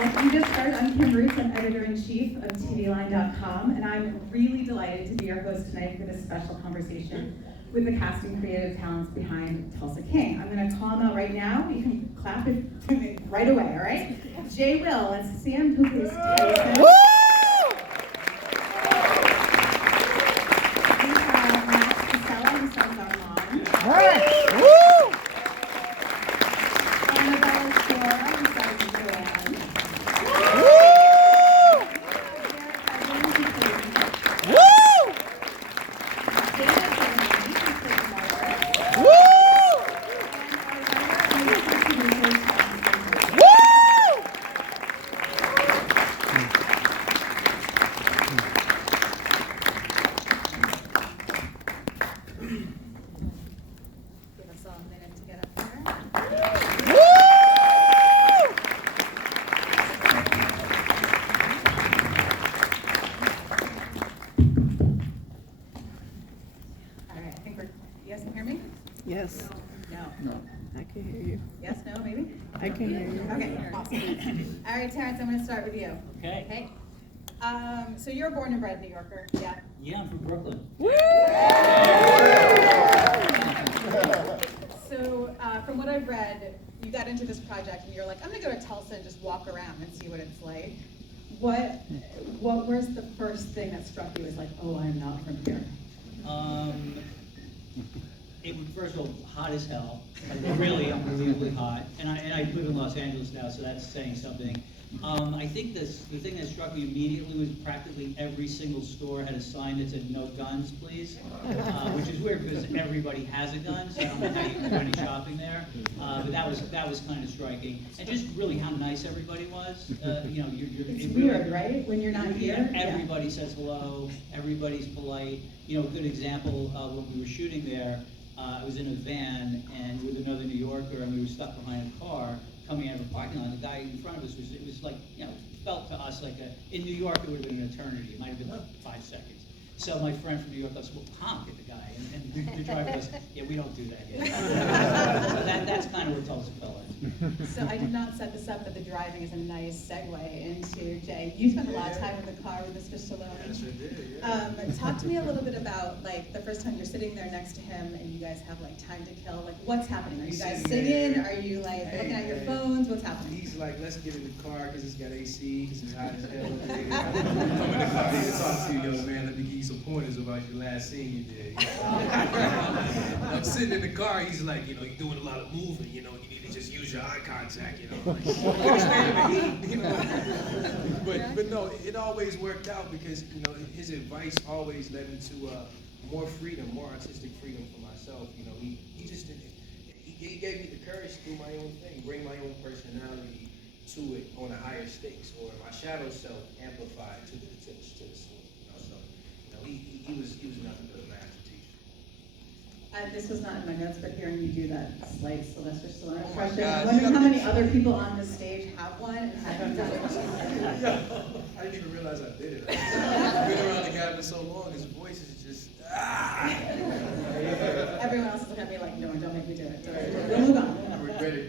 You just heard, I'm Kim Roots, I'm editor-in-chief of TVLine.com, and I'm really delighted to be your host tonight for this special conversation with the cast and creative talents behind Tulsa King. I'm going to call them out right now. You can clap it right away, all right? Jay Will, that's Sam Pupu's Tyson. We have Max Casella, who sons our mom. All right. Woo! Annabelle Shora, who sons Joanne. Yes. No. No. I can hear you. Yes, no, maybe? I can hear you. Okay, awesome. All right, Terrence, I'm going to start with you. Okay. Okay. So you're a born and bred New Yorker, yeah? Yeah, I'm from Brooklyn. Woo! So from what I've read, you got into this project and you're like, I'm going to go to Tulsa and just walk around and see what it's like. Where's the first thing that struck you as like, oh, I'm not from here? It was, first of all, hot as hell, like really unbelievably hot. And I live in Los Angeles now, so that's saying something. I think the thing that struck me immediately was practically every single store had a sign that said "No guns, please," which is weird because everybody has a gun, so I don't know how you can do any shopping there. But that was kind of striking, and just really how nice everybody was. You know, it's weird, right? When you're not here, everybody says hello. Everybody's polite. You know, a good example when we were shooting there. I was in a van and with another New Yorker, and we were stuck behind a car coming out of a parking lot. The guy in front of us it was like, you know, felt to us like in New York it would have been an eternity. It might have been 5 seconds. So my friend from New York goes, well, honk at the guy, and the driver goes, yeah, we don't do that here. So that's kind of where Tulsa fell in. So I did not set this up, but the driving is a nice segue into Jay. You spent a lot of time in the car with Mr. Stallone. Yes, I did, yeah. Talk to me a little bit about like the first time you're sitting there next to him and you guys have like time to kill. Like what's happening? Are you guys singing? Are you like looking at your phones? What's happening? He's like, let's get in the car because it's got AC, because it's hot as hell. I'm in the car here to talk to you, young man. Let me give you some pointers about your last scene you did. I'm sitting in the car, he's like, you know, you're doing a lot of moving, you know, you need to just use your eye contact, you know. Like, stand in the heat, you know. But no, it always worked out because, you know, his advice always led into more freedom, more artistic freedom for myself. You know, he just did it. He gave me the courage to do my own thing, bring my own personality to it on a higher stakes, or my shadow self amplified to the scene. You know, so you know, he was nothing but a master teacher. This was not in my notes, but hearing you do that slight Sylvester Stallone impression, God. I'm wondering how many other people on this stage have one and haven't done it. I didn't even realize I did it. I've been around the guy for so long, his voice is just Everyone else is looking at me like, no, don't make me do it. We'll move on. I regret it.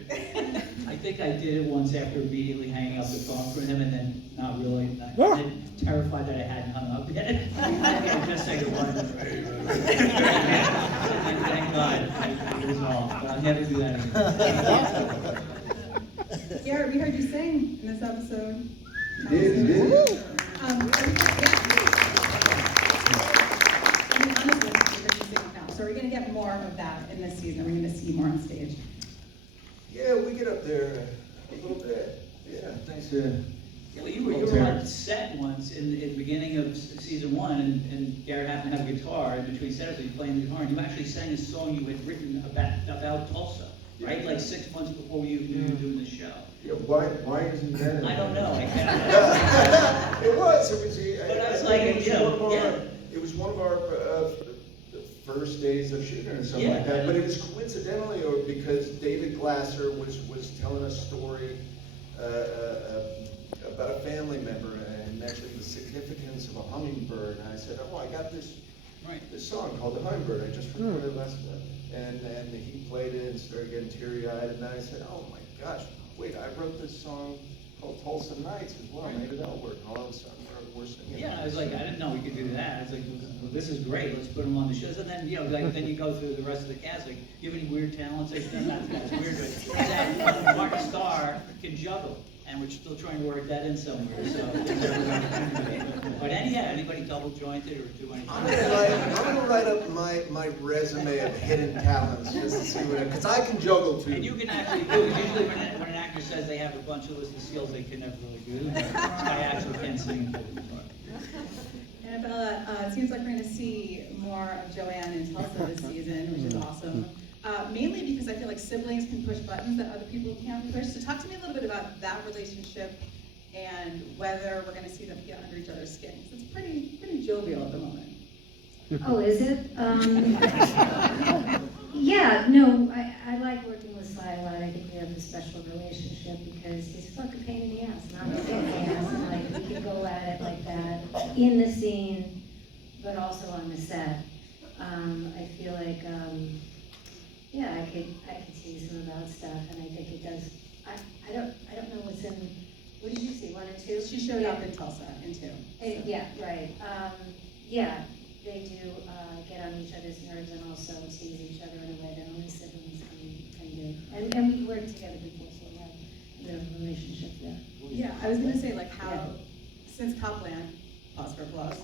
I think I did it once after immediately hanging up the phone from him and then not really, then terrified that I hadn't hung up yet. I just say goodbye. Thank God it was off, but I'll never do that again. Garrett, we heard you sing in this episode. You did. I mean, honestly, we heard you sing now. So we're going to get more of that in this season. We're going to see more on stage. Yeah, we get up there a little bit. Yeah, thanks to. Yeah, well, you were on set once in the beginning of season 1, and Garrett happened to have a guitar in between sets, so you playing the guitar, and you actually sang a song you had written about Tulsa, right? Like 6 months before you were doing the show. Yeah, why isn't that? I don't know. I can't. It was. But I was like, it was one of our first days of shooting or something like that. But it was coincidentally, or because David Glasser was telling a story about a family member and actually the significance of a hummingbird. And I said, oh, I got this song called The Hummingbird. I just recorded last night. And he played it and started getting teary-eyed. And then I said, oh my gosh, wait, I wrote this song called Tulsa nights as well, maybe that'll work, and all of a sudden we're singing. Yeah, I was like, I didn't know we could do that. I was like, well, this is great, let's put them on the shows. And then, like, then you go through the rest of the cast, like, you have any weird talents? Like, no, that's weird, but exactly, Mark Starr can juggle, and we're still trying to work that in somewhere, so. But anybody double jointed or do anything? I'm gonna write up my resume of hidden talents, just to see what, because I can juggle too. And you can actually do it. Usually when an actor says they have a bunch of lists of skills, they can never really do it. This guy actually can sing and play the guitar. Annabella, it seems like we're going to see more of Joanne in Tulsa this season, which is awesome. Mainly because I feel like siblings can push buttons that other people can't push. So talk to me a little bit about that relationship and whether we're going to see them get under each other's skin. It's pretty jovial at the moment. Oh, is it? Yeah, no, I like working with Sly a lot. I think we have a special relationship because he's a fucking pain in the ass, not a pain in the ass. And like, we could go at it like that in the scene, but also on the set. I feel like, yeah, I could tease him about stuff, and I think it does. I don't know what's in. What did you see? 1 and 2? She showed up in Tulsa in 2. Yeah, right. Yeah, they do get on each other's nerves and also tease each other in a way that only siblings can do. And we've worked together before, so we have a bit of a relationship there. Yeah, I was going to say, like, how, since Copland, pause for applause.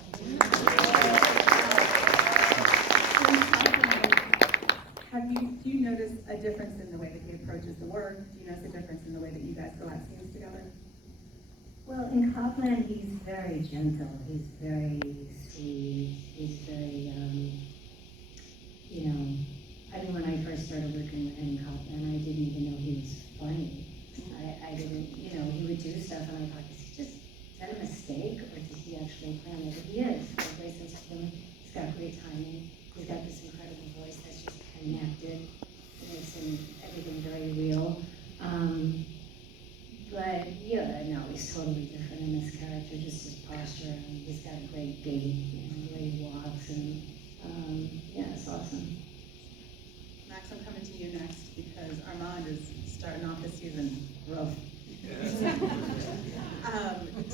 Do you notice a difference in the way that he approaches the work? Do you notice a difference in the way that you guys go at scenes together? Well, in Copland, he's very gentle. He's very sweet. He's very, I mean, when I first started working in Copland, I didn't even know he was funny. I didn't, he would do stuff, and I thought, is that a mistake, or did he actually plan it? But he is. He's got a great sense of humor. He's got great timing. He's got this incredible voice that's just connected. It makes everything very real. But yeah, no, he's totally different in this character, just his posture, and he's got a great gait, the way he walks, and yeah, it's awesome. Max, I'm coming to you next because Armand is starting off this season rough.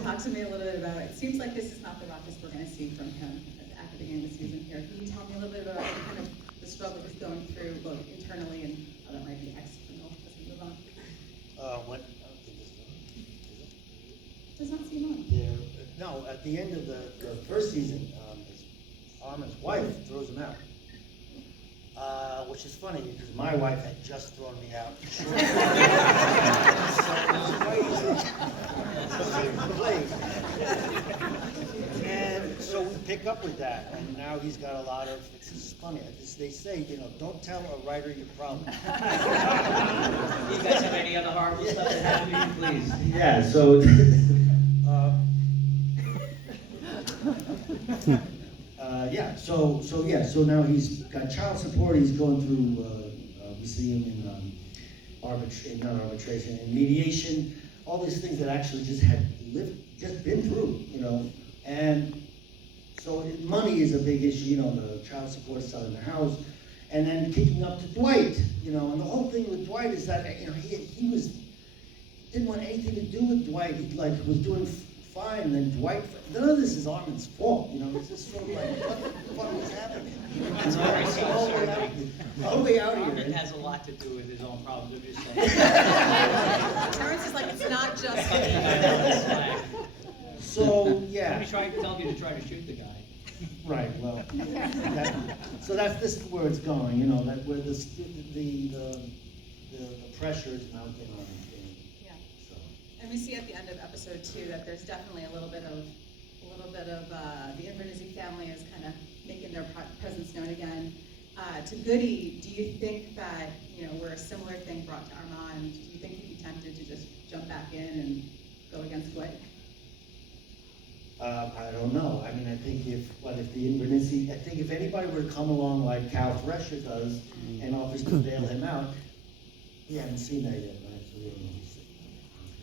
Talk to me a little bit about it. It seems like this is not the roughest we're going to see from him at the beginning of the season here. Can you tell me a little bit about kind of the struggle he's going through, both internally and how that might be external as we move on? I don't think this is Does not seem on. there. No, at the end of the first season, Armin's wife throws him out. Which is funny because my wife had just thrown me out. And so we pick up with that, and now he's got a lot of, this is funny, they say, don't tell a writer your problem. You guys have any other horrible stuff that happened to you, please? Yeah, so, so now he's got child support, he's going through, we see him in arbitration, in mediation, all these things that actually just been through, and so money is a big issue, the child support is selling the house, and then kicking up to Dwight, and the whole thing with Dwight is that, he didn't want anything to do with Dwight, he was doing fine, and then Dwight, none of this is Armin's fault, it's just sort of like, what the fuck is happening? It's very self-serving. All the way out here. Armin has a lot to do with his own problems, I'm just saying. Terrence is like, it's not just I know, it's like, So, yeah. Let me tell you to try to shoot the guy. Right, well, so this is where it's going, that where the pressure is mounting on him. Yeah. So. And we see at the end of episode 2 that there's definitely a little bit of the Inverness family is kind of making their presence known again. To Goody, do you think that were a similar thing brought to Armand? Do you think he'd be tempted to just jump back in and go against Dwight? I don't know. I mean, I think if anybody were to come along like Cal Thresher does and offers to bail him out, we haven't seen that yet, right? So we don't know.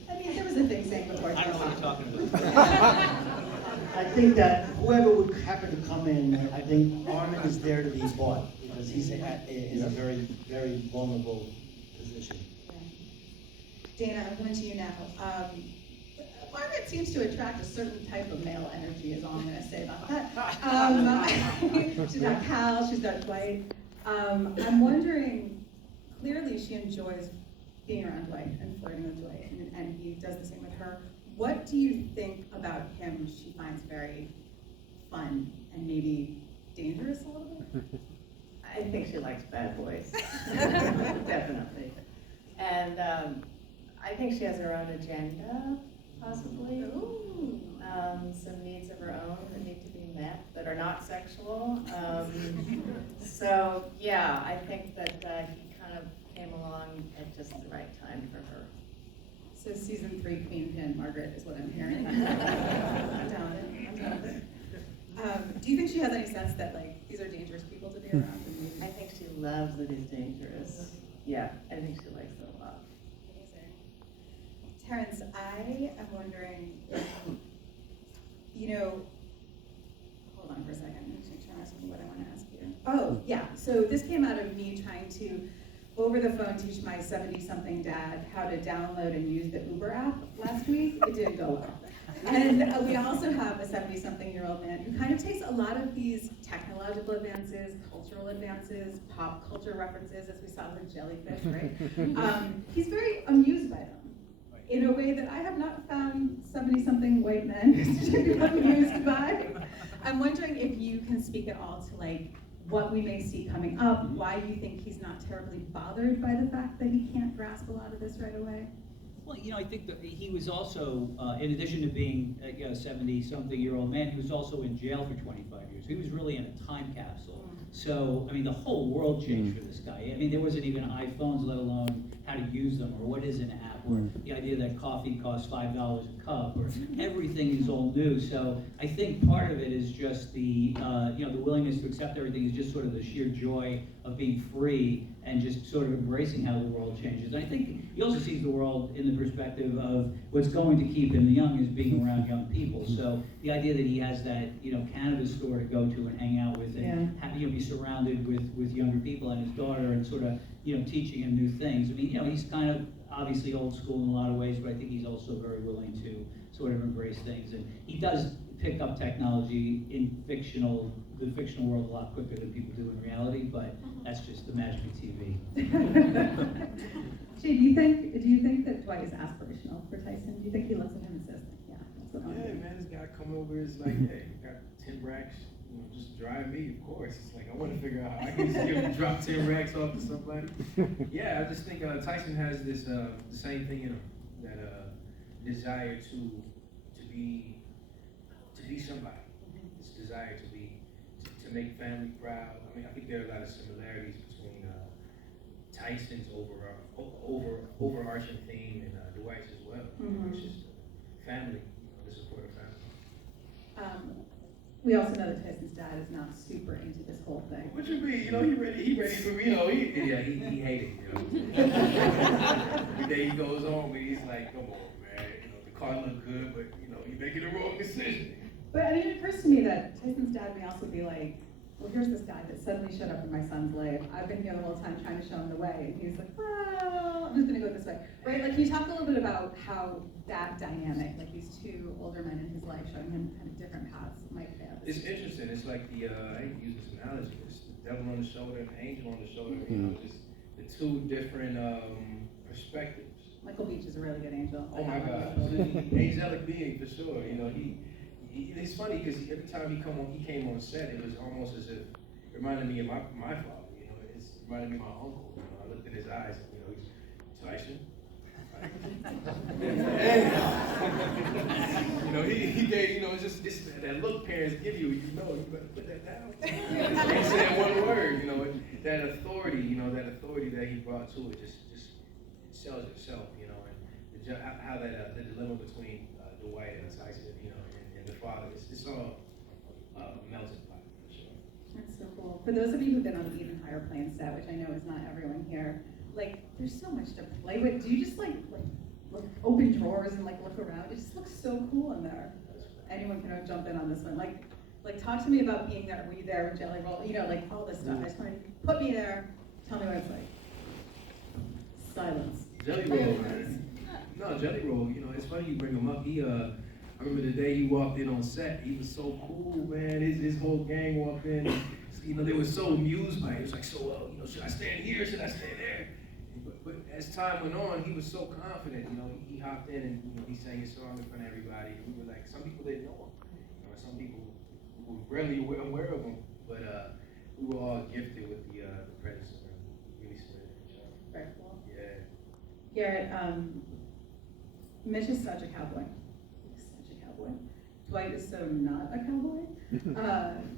I mean, there was a thing saying before. I don't know what you're talking about. I think that whoever would happen to come in, I think Armin is there to be bought because he's in a very, very vulnerable position. Dana, I'm coming to you now. Margaret seems to attract a certain type of male energy, is all I'm gonna say about that. She's got Cal, she's got Dwight. I'm wondering, clearly she enjoys being around Dwight and flirting with Dwight, and he does the same with her. What do you think about him she finds very fun and maybe dangerous a little bit? I think she likes bad boys, definitely. And I think she has her own agenda, possibly. Ooh. Some needs of her own that need to be met that are not sexual. So yeah, I think that he kind of came along at just the right time for her. So season 3 Queen Pin Margaret is what I'm hearing. I'm down with it. I'm down with it. Do you think she has any sense that like these are dangerous people to be around? And maybe... I think she loves that he's dangerous. Yeah, I think she likes it a lot. Amazing. Terrence, I am wondering if, hold on for a second. I'm just trying to ask you what I want to ask you. Oh, yeah. So this came out of me trying to, over the phone, teach my 70-something dad how to download and use the Uber app last week. It didn't go well. And we also have a 70-something-year-old man who kind of takes a lot of these technological advances, cultural advances, pop culture references, as we saw with jellyfish, right? He's very amused by them in a way that I have not found 70-something white men to be amused by. I'm wondering if you can speak at all to like what we may see coming up, why you think he's not terribly bothered by the fact that he can't grasp a lot of this right away. Well, I think that he was also, in addition to being a 70-something-year-old man, he was also in jail for 25 years. He was really in a time capsule. So, the whole world changed for this guy. There wasn't even iPhones, let alone how to use them, or what is an app, or the idea that coffee costs $5 a cup, or everything is all new. So I think part of it is just the willingness to accept everything is just sort of the sheer joy of being free and just sort of embracing how the world changes. And I think he also sees the world in the perspective of what's going to keep him young is being around young people. So the idea that he has that, cannabis store to go to and hang out with and have, be surrounded with younger people and his daughter and sort of, teaching him new things. He's kind of obviously old school in a lot of ways, but I think he's also very willing to sort of embrace things. And he does pick up technology in the fictional world a lot quicker than people do in reality, but that's just the magic of TV. Jay, do you think that Dwight is aspirational for Tyson? Do you think he looks at him and says, yeah, that's what I'm doing? Man, this guy come over, it's like, hey, got 10 racks, just drive me, of course. It's like, I want to figure out how I can just give him, drop 10 racks off to somebody. Yeah, I just think Tyson has this, the same thing in him, that desire to be somebody, this desire to make family proud. I think there are a lot of similarities between Tyson's overarching theme and Dwight's as well. It's just family, the support of family. We also know that Tyson's dad is not super into this whole thing. What you mean? He ready for me. He hated it. Every day he goes home and he's like, come on, man. The car look good, but you're making the wrong decision. But it occurs to me that Tyson's dad may also be like, well, here's this guy that suddenly showed up in my son's life. I've been here the whole time trying to show him the way. And he's like, well, I'm just going to go this way. Right? Like, can you talk a little bit about how that dynamic, like these two older men in his life showing him kind of different paths, might fail? It's interesting. It's like I hate to use this analogy. It's the devil on the shoulder and the angel on the shoulder. Just the two different perspectives. Michael Beach is a really good angel. Oh my God. Angelic being, for sure. It's funny because every time he came on set, it was almost as if it reminded me of my father. It reminded me of my uncle. I looked in his eyes, and he's Tyson. He gave, it's that look parents give you. You better put that down. He ain't saying one word. That authority. That authority that he brought to it just sells itself. And how that the dilemma between Dwight and Tyson, and the father, it's all melted pot, for sure. That's so cool. For those of you who've been on the Even Higher Plane set, which I know is not everyone here, there's so much to play with. Do you just like open drawers and look around? It just looks so cool in there. Anyone can jump in on this one. Talk to me about being there. Were you there with Jelly Roll? All this stuff. I just want to put me there. Tell me what it's like. Silence. Jelly Roll, man. No, Jelly Roll, you know, it's funny you bring him up. I remember the day he walked in on set, he was so cool, man. His whole gang walked in. You know, they were so amused by it. It was like, so, you know, should I stand here? Should I stand there? But as time went on, he was so confident. You know, he hopped in and, you know, he sang his song in front of everybody. And we were like, some people didn't know him. You know, some people were barely aware of him. But we were all gifted with the presence of him. Really slid. Very cool. Yeah. Garrett, Mitch is such a cowboy. He's such a cowboy. Dwight is so not a cowboy.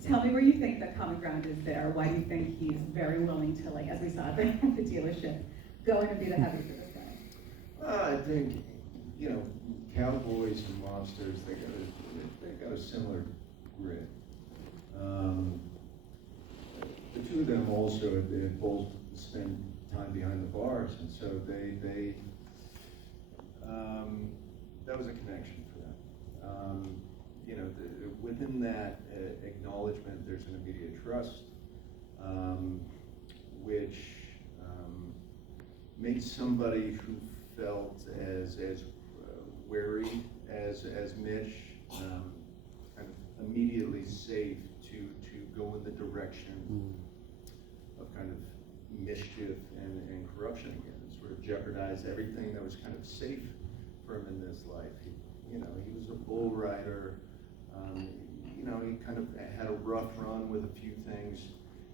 Tell me where you think the common ground is there. Why do you think he's very willing to, like, as we saw at the dealership, go in and be the heavy for this guy? I think, you know, cowboys and mobsters, they got a similar grit. The two of them also had both spent time behind the bars, and so they that was a connection for them. You know, within that acknowledgement, there's an immediate trust, which made somebody who felt as wary as Mitch kind of immediately safe to go in the direction of kind of mischief and corruption again, and sort of jeopardize everything that was kind of safe for him in this life. You know, he was a bull rider. You know, he kind of had a rough run with a few things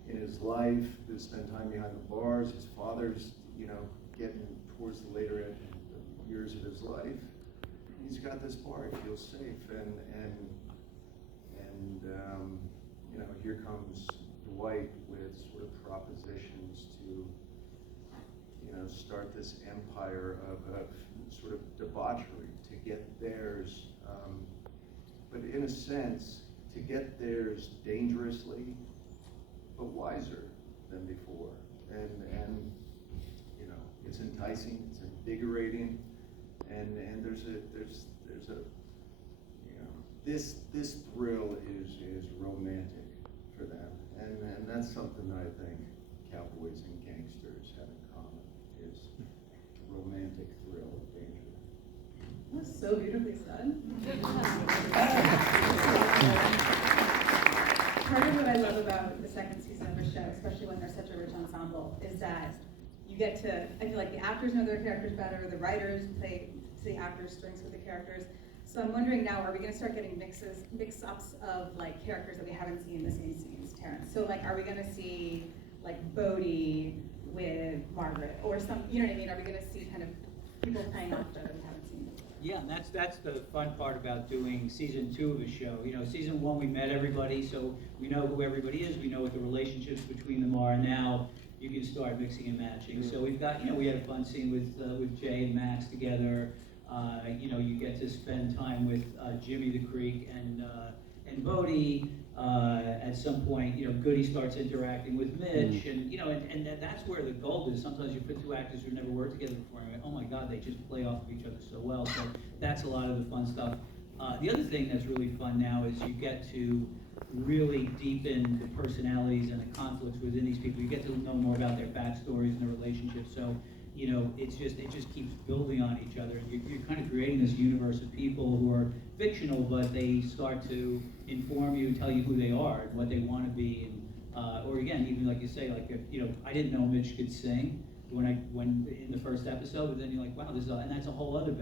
in his life. He spent time behind the bars. His father's, you know, getting towards the later years of his life. He's got this bar. He feels safe, and you know, here comes Dwight with sort of propositions to, you know, start this empire of sort of debauchery to get theirs, but in a sense, to get theirs dangerously, but wiser than before. And you know, it's enticing, it's invigorating, and there's a you know, this thrill is romantic for them, and that's something that I think cowboys and gangsters have in common, is romantic thrill of danger. That's so beautifully said. Part of what I love about the second season of the show, especially when there's such a rich ensemble, is that you get to, I feel like the actors know their characters better, the writers play to the actors' strengths with the characters. So I'm wondering now, are we gonna start getting mix-ups of like characters that we haven't seen in the same scenes, Terrence? So like, are we gonna see like Bodie with Margaret, or some, you know what I mean? Are we gonna see kind of people playing off each other we haven't seen before? Yeah, and that's the fun part about doing season 2 of a show. You know, season 1 we met everybody, so we know who everybody is, we know what the relationships between them are, and now you can start mixing and matching. So we've got, you know, we had a fun scene with Jay and Max together. You know, you get to spend time with Jimmy the Creek and Bodie. At some point, you know, Goody starts interacting with Mitch, and you know, and that's where the gold is. Sometimes you put two actors who never worked together before, and you're like, oh my God, they just play off of each other so well. So that's a lot of the fun stuff. The other thing that's really fun now is you get to really deepen the personalities and the conflicts within these people. You get to know more about their backstories and their relationships. So, you know, it just keeps building on each other. And you're kind of creating this universe of people who are fictional, but they start to inform you, tell you who they are and what they want to be. And, or again, even like you say, like, you know, I didn't know Mitch could sing when in the first episode, but then you're like, wow, this is, and that's a whole other